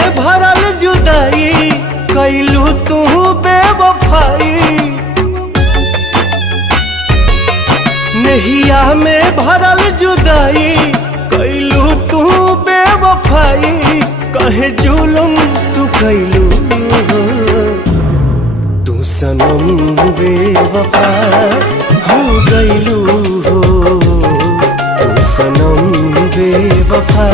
में भरल जुदाई कैलू तू बेवफाई। नहिया में भरल जुदाई कैलू तू बेवफाई। कहे जुलुम तू कैलू तू सनम बेवफा हो गईलू हो। तू सनम बेवफा